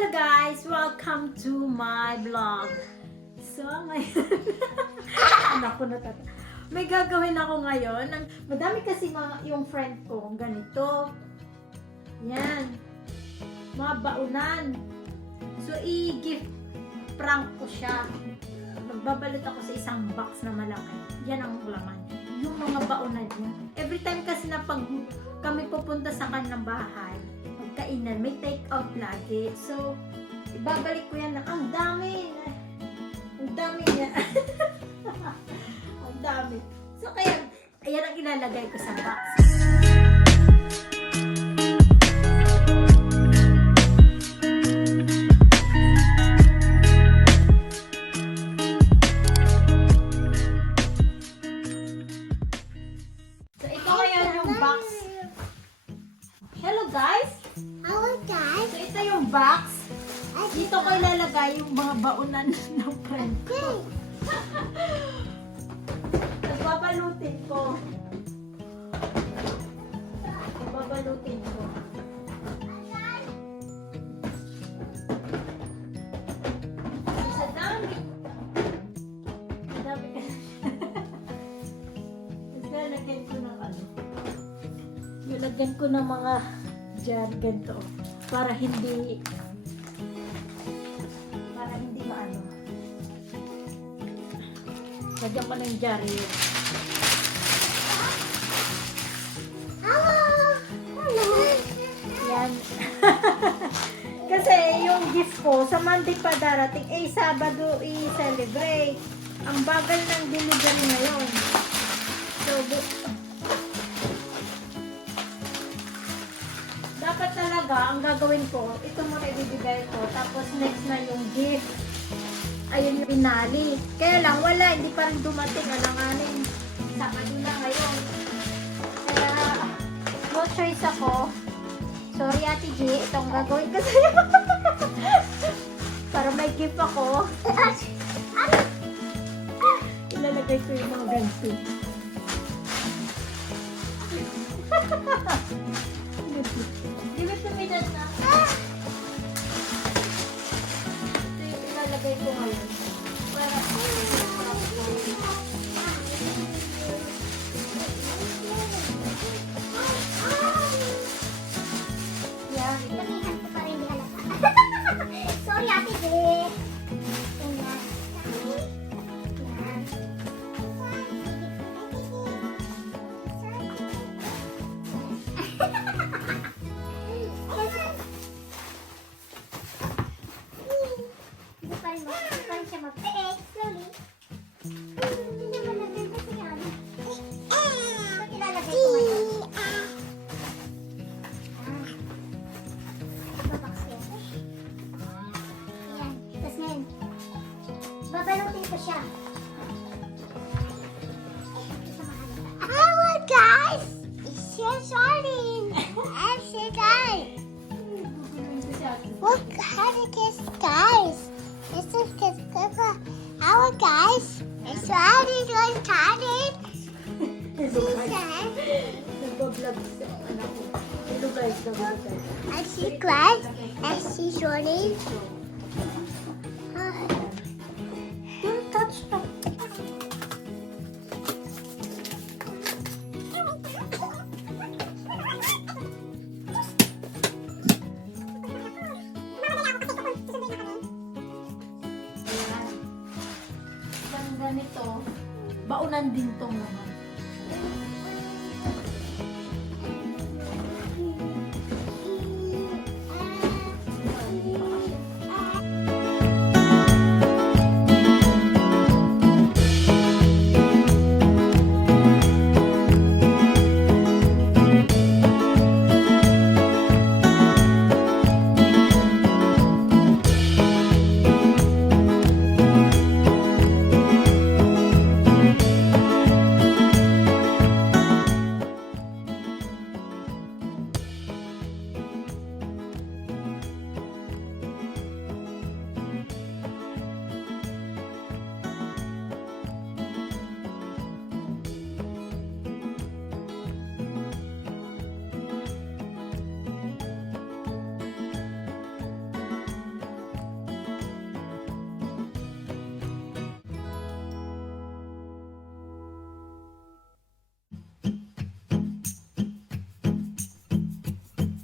Hello guys! Welcome to my vlog. So, ngayon, anak ko natata. May gagawin ako ngayon. Madami kasi yung friend ko, ganito. Yan. Mga baunan. So, i-gift prank ko siya. Magbabalot ako sa isang box na malaki. Yan ang laman. Yung mga baunan niya. Every time kasi na pag kami pupunta sa kanilang bahay, magkainan, may take out lagi. So, ibabalik ko yan na, ang dami! Ang dami niya. Ang dami. So, kaya, ayan ang ilalagay ko sa box. So, ito ngayon yung box. Hello guys! Hello guys. So, ito yung box. Dito ko ilalagay yung mga baunan ng friend ko. Babalutin ko. Babalutin ko. Sa dami. Sa dami kasi. Tapos lalagyan ko ng ano. Lalagyan ko ng mga jar ganito. Para hindi maano. Lagyan ko ng jar yun. Yan. Kasi yung gift ko, sa Monday pa darating, Sabado i-celebrate. Ang bagal ng delivery ngayon. So, dapat talaga, ang gagawin ko, ito muna ibibigay ko, tapos next na yung gift. Ayun yung pinali. Kaya lang, wala, hindi pa rin dumating. Alanganin. Sabado na ngayon. Kaya, no choice ako. Sorry, Ate G, itong gagawin ko sa'yo. Para may gift ako. Ilalagay ko yung mga ganito. Give it to me, Dad, na. Ito yung ilalagay ko ngayon. Para, yan. Lamihan ko pa rin di halata. Sorry, Ate J. Ayan. Ayan. Hindi pa rin siya slowly. Hindi naman natin kasi yan. So, ilalagay ko ngayon. Ayan. Tapos ngayon, babalutin ko siya. Hello guys! It's your Charlene! I'm your guys! Look how it is guys! This is good. Hello guys! It's Charlene doing Charlene! She said, Nagbablog sa anak ko. Hello guys, nagbablog. I see glass, I see Charlene. Don't touch that. Ayan. Ganito, baunan din tong naman.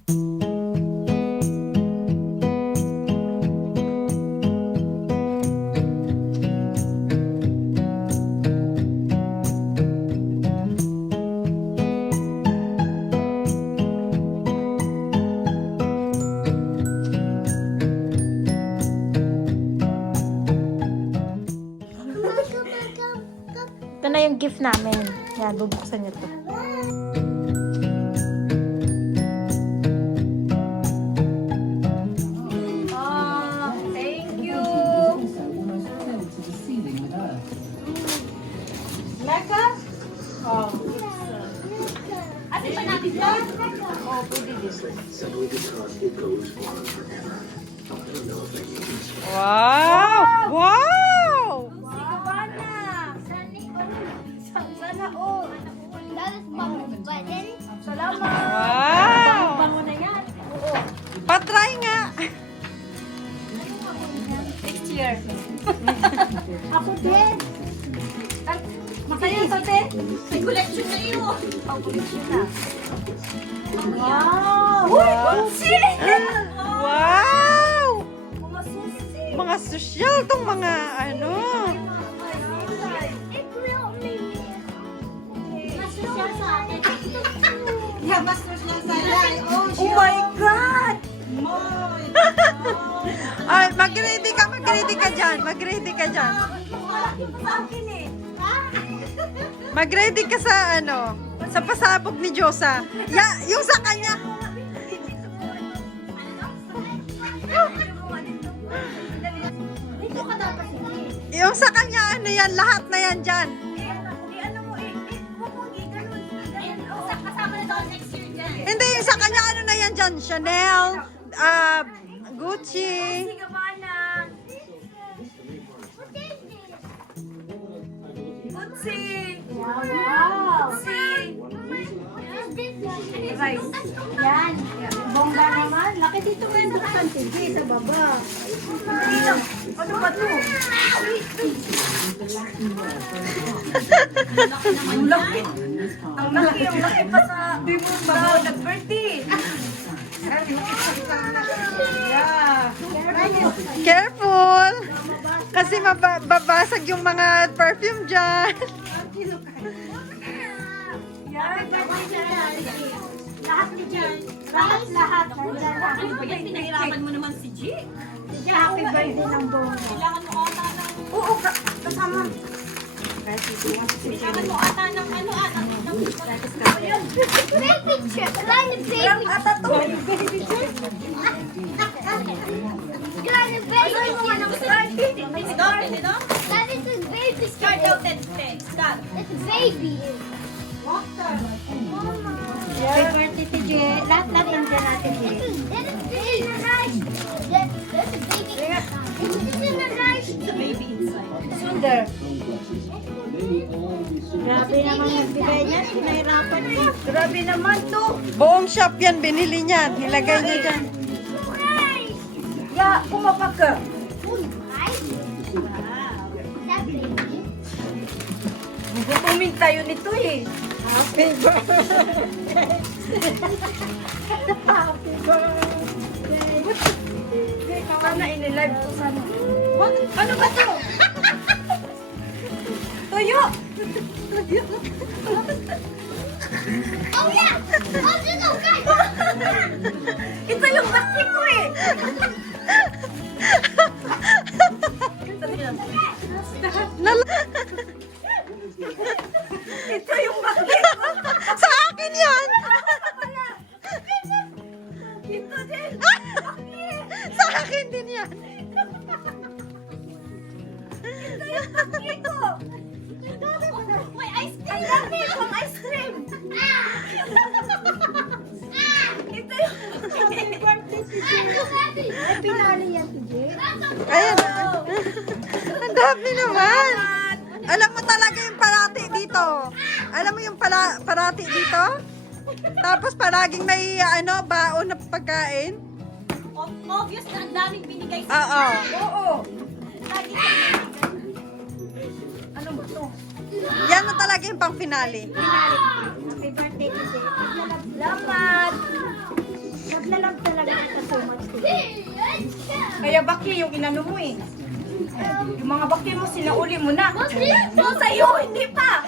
Ito na yung gift namin. Yan, bubuksan niyo to. Oh, thank you. Leka? Oh. Ate pa natin to? Oh, pwede din. Wow! Wow! Si Gawana. Sana all. That is Mama's button. Salamat. Wow! Bango na yan. Oo. Patry nga! Next year. Ako din. Masaya to, te? May collection na iyo. Oh, collection na. Wow! Uy, kutsi! Wow! Mga susi. Mga sosyal tong mga ano. It will be. Mas social sa atin. Yeah, mas social sa yan. Oh, Oh my God! Ay, mag-ready ka dyan. Mag-ready ka dyan. Malaki pa sa akin eh. Mag-ready ka sa ano, sa pasabog ni Diyosa. Yung sa kanya. Dito ka dapat hindi. Yung sa kanya, ano yan, lahat na yan dyan. Ano mo eh, huwag mo ganun. Kasama na daw next year dyan. Hindi, yung sa kanya, ano na yan dyan, Chanel, Gucci. Si Gawana. Kutsi. Wow! Kutsi. Rice. Yan. Bongga naman. Laki dito ngayon sa Santigi, sa baba. Dito. Ano ba ito? Ang laki. Ang laki pa sa nag-birthday. Yeah. Careful! Kasi mababasag yung mga perfume dyan. Yan. Lahat ni Jan. Lahat. Ano ba yan? Pinahirapan mo naman si G. Happy birthday ng Bongga. Kailangan mo ata ng... Oo, kasama. Kailangan mo ata ng ano, Baby trip. Line the baby. ata to. Line the baby. That is a baby. Start out and start. It's a baby. Happy birthday to J. Lahat nandiyan natin This is baby. That's a baby. This is in the rice. baby inside. Sunder. Grabe naman magbigay niya. Pinahirapan niya. Grabe naman to. Buong shop yan, binili niya. Nilagay niya dyan. Rice. Ya, kumapag ka. Rice. That baby. Gugumin tayo nito eh. Happy birthday. Happy birthday. Sana inilive ko sana. What? Ano ba to? Tuyo! Oh yeah. Oh, this is okay. Ito yung basti ko eh. Ito yung basti ko. Sa akin yan! Ito din. Sa akin din yan! Ito yung basti ko. May ice cream. Ang dami kong ice cream. Ito yung birthday si Jay. Ay, pinali yan si Jay. Ayan. Ang dami naman. Alam mo talaga yung parati dito. Alam mo yung parati dito? Tapos palaging may baon na pagkain. Obvious na ang daming binigay sa Oo. Oo. Lagi ano ba ito? Yan na talaga yung pang finale. Happy birthday to Jay. Salamat. Thank you so much. Kaya Baki, yung inano mo eh. Yung mga Baki mo, sinauli mo na. Yung sa'yo, hindi pa.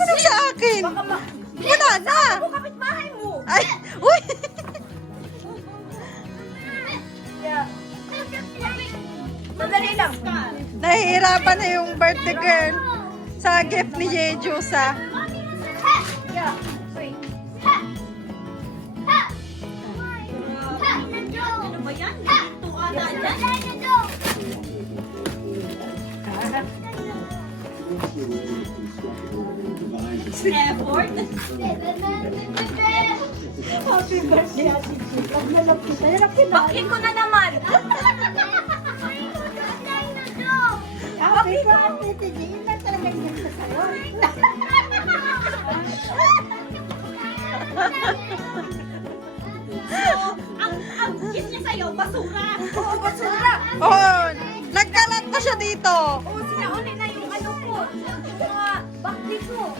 Ano sa akin? Baka Wala na. Ako kapitbahay mo. Ay, uy! Yeah. Sandali lang. Nahihirapan na yung birthday girl sa gift ni Jejusa. Yeah. Wait. Ano ba yan? Ito ata yan. Effort. Happy birthday, Ate G. Pag nalap kita, nalap kita. Bakit ko na naman? Happy birthday, Ate G. Yun lang talaga yung gift ko sa'yo. Ang gift niya sa'yo, basura. Oo, basura. Oh, nagkalat na siya dito. Oo, sinauli na yung ano ko. Yung mga bakli ko.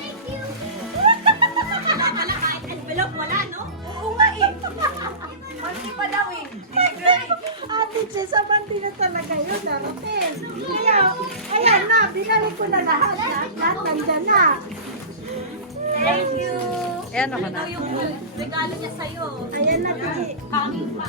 Wala kahit envelope, wala, no? Oo nga eh. Monthly pa daw eh. Ate G, sa bandi na talaga yun, darating. Kaya, ayan na, binalik ko na lahat. Lahat nandyan na. Thank you. Ayan ako na. Ito yung regalo niya sa'yo. Ayan na, Ate G. Kami pa.